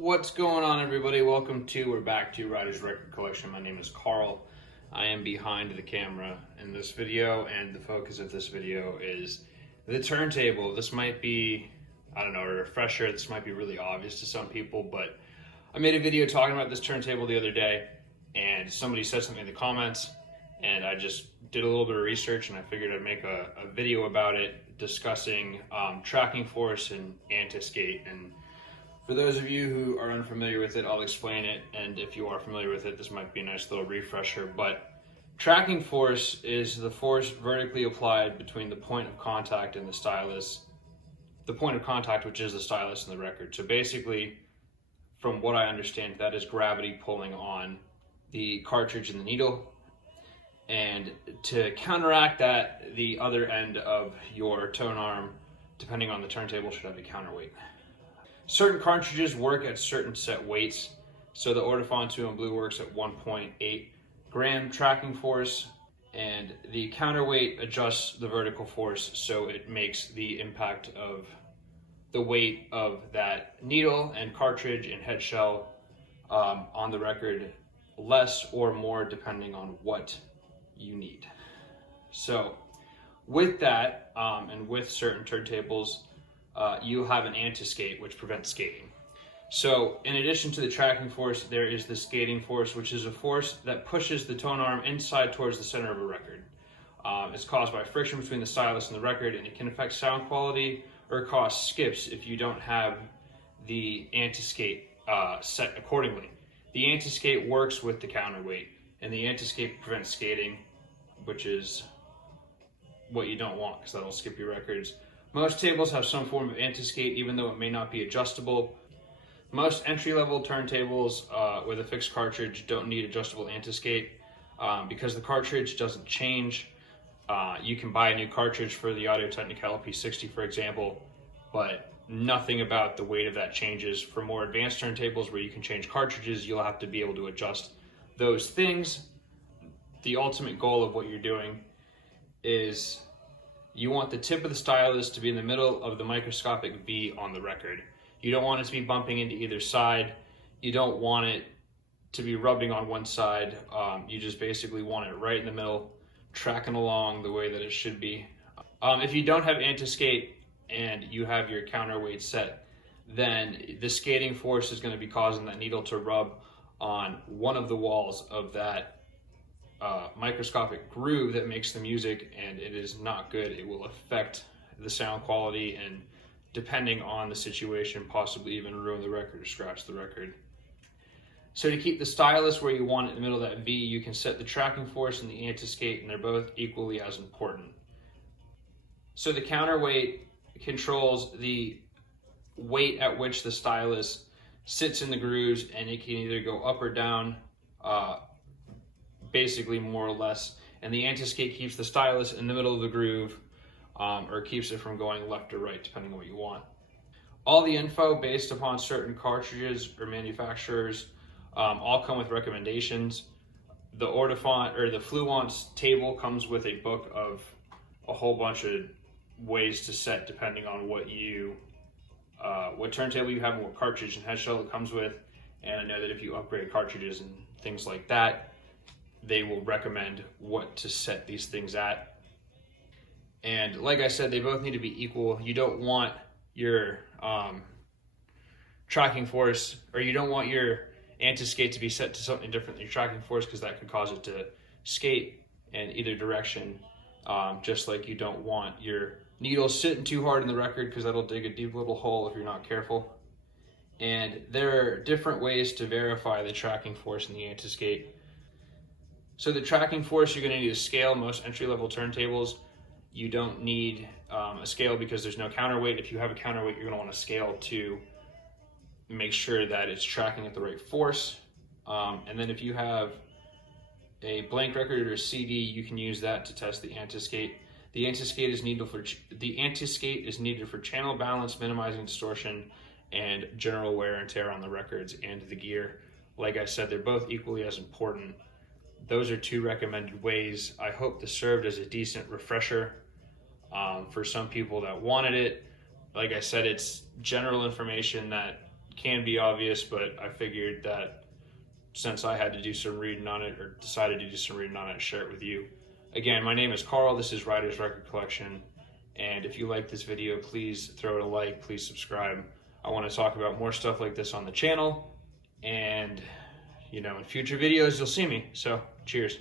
What's going on, everybody? We're back to Ryder's record collection. My name is Carl. I am behind the camera in this video, and the focus of this video is the turntable. This might be, I don't know, a refresher. This might be really obvious to some people, but I made a video talking about this turntable the other day, and somebody said something in the comments, and I just did a little bit of research, and I figured I'd make a video about it, discussing tracking force and anti-skate. And for those of you who are unfamiliar with it, I'll explain it, and if you are familiar with it, this might be a nice little refresher. But tracking force is the force vertically applied between the point of contact and the stylus, the point of contact which is the stylus and the record. So basically, from what I understand, that is gravity pulling on the cartridge and the needle. And to counteract that, the other end of your tone arm, depending on the turntable, should have a counterweight. Certain cartridges work at certain set weights. So the Orbison 2 in blue works at 1.8 gram tracking force, and the counterweight adjusts the vertical force so it makes the impact of the weight of that needle and cartridge and head shell on the record less or more depending on what you need. So with that, and with certain turntables, you have an anti-skate, which prevents skating. So in addition to the tracking force, there is the skating force, which is a force that pushes the tone arm inside towards the center of a record. It's caused by friction between the stylus and the record, and it can affect sound quality or cause skips if you don't have the anti-skate set accordingly. The anti-skate works with the counterweight, and the anti-skate prevents skating, which is what you don't want, because that'll skip your records. Most tables have some form of anti-skate, even though it may not be adjustable. Most entry-level turntables with a fixed cartridge don't need adjustable anti-skate because the cartridge doesn't change. You can buy a new cartridge for the Audio-Technica LP60, for example, but nothing about the weight of that changes. For more advanced turntables where you can change cartridges, you'll have to be able to adjust those things. The ultimate goal of what you're doing is you want the tip of the stylus to be in the middle of the microscopic V on the record. You don't want it to be bumping into either side. You don't want it to be rubbing on one side. You just basically want it right in the middle, tracking along the way that it should be. If you don't have anti-skate and you have your counterweight set, then the skating force is going to be causing that needle to rub on one of the walls of that microscopic groove that makes the music, and it is not good. It will affect the sound quality, and depending on the situation, possibly even ruin the record or scratch the record. So to keep the stylus where you want it in the middle of that V, you can set the tracking force and the anti-skate, and they're both equally as important. So the counterweight controls the weight at which the stylus sits in the grooves, and it can either go up or down, basically more or less, and the anti-skate keeps the stylus in the middle of the groove, or keeps it from going left or right, depending on what you want. All the info based upon certain cartridges or manufacturers all come with recommendations. The Ortofont or the Fluence table comes with a book of a whole bunch of ways to set depending on what turntable you have and what cartridge and head shell it comes with. And I know that if you upgrade cartridges and things like that, they will recommend what to set these things at. And like I said, they both need to be equal. You don't want your tracking force, or you don't want your anti-skate to be set to something different than your tracking force, because that could cause it to skate in either direction. Just like you don't want your needle sitting too hard in the record, because that'll dig a deep little hole if you're not careful. And there are different ways to verify the tracking force in the anti-skate. So the tracking force, you're going to need a scale. Most entry-level turntables, you don't need a scale because there's no counterweight. If you have a counterweight, you're going to want a scale to make sure that it's tracking at the right force. And then if you have a blank record or a CD, you can use that to test the anti-skate. The anti-skate is needed for channel balance, minimizing distortion, and general wear and tear on the records and the gear. Like I said, they're both equally as important. Those are two recommended ways. I hope this served as a decent refresher for some people that wanted it. Like I said, it's general information that can be obvious, but I figured that since I had to do some reading on it, or decided to do some reading on it, share it with you. Again, my name is Carl. This is Ryder's Record Collection. And if you like this video, please throw it a like, please subscribe. I want to talk about more stuff like this on the channel. And, in future videos, you'll see me. So, cheers.